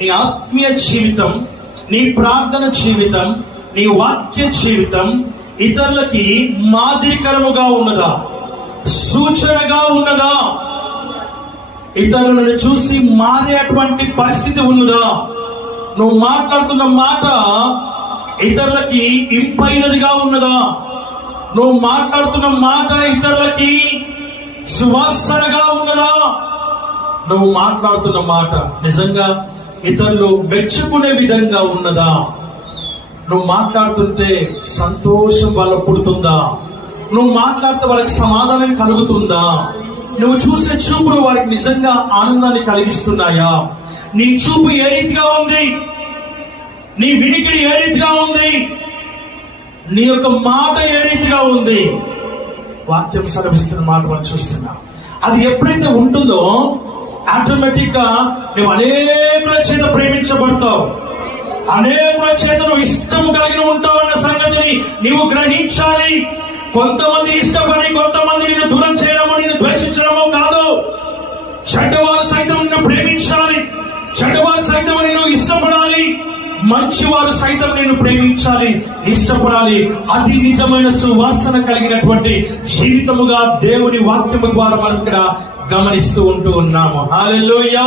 నీ ఆత్మీయ జీవితం, నీ ప్రార్థన జీవితం, నీ వాక్య జీవితం ఇతరులకి మాదిరికరముగా ఉన్నదా, సూచనగా ఉన్నదా, ఇతరులను చూసి మారేటువంటి పరిస్థితి ఉన్నదా? నువ్వు మాట్లాడుతున్న మాట ఇతరులకి ఇంపైనదిగా ఉన్నదా? నువ్వు మాట్లాడుతున్న మాట ఇతరులకి సువాసనగా ఉన్నదా? నువ్వు మాట్లాడుతున్న మాట నిజంగా ఇతరులు మెచ్చుకునే విధంగా ఉన్నదా? నువ్వు మాట్లాడుతుంటే సంతోషం వాళ్ళకు పుడుతుందా? నువ్వు మాట్లాడితే వాళ్ళకి సమాధానం కలుగుతుందా? నువ్వు చూసే చూపులు వారికి నిజంగా ఆనందాన్ని కలిగిస్తున్నాయా? నీ చూపు ఏ రీతిగా ఉంది? నీ వినికిడి ఏ రీతిగా ఉంది? నీ యొక్క మాట ఏ రీతిగా ఉంది? వాక్యం సెలవిస్తున్న మాట మనం చూస్తున్నాం. అది ఎప్పుడైతే ఉంటుందో ఆటోమేటిక్ గా నువ్వు అనేకుల చేత ప్రేమించబడతావు, అనేకుల చేత నువ్వు ఇష్టం కలిగి ఉంటావు అన్న సంగతిని నీవు గ్రహించాలి. కొంతమంది ఇష్టపడి కొంతమంది నిన్ను దూరం చేయడము, నిన్ను ద్వేషించడము కాదు. చెడ్డవారు సైతం నిన్ను ప్రేమించాలి, చెడ్డవారు సైతం నిన్ను ఇష్టపడాలి, మంచివారు సైతం నిన్ను ప్రేమించాలి, ఇష్టపడాలి. అది నిజమైన సువాసన కలిగినటువంటి జీవితముగా దేవుని వాక్యము ద్వారా మనం ఇక్కడ గమనిస్తూ ఉంటూ ఉన్నాము. హల్లెలూయా.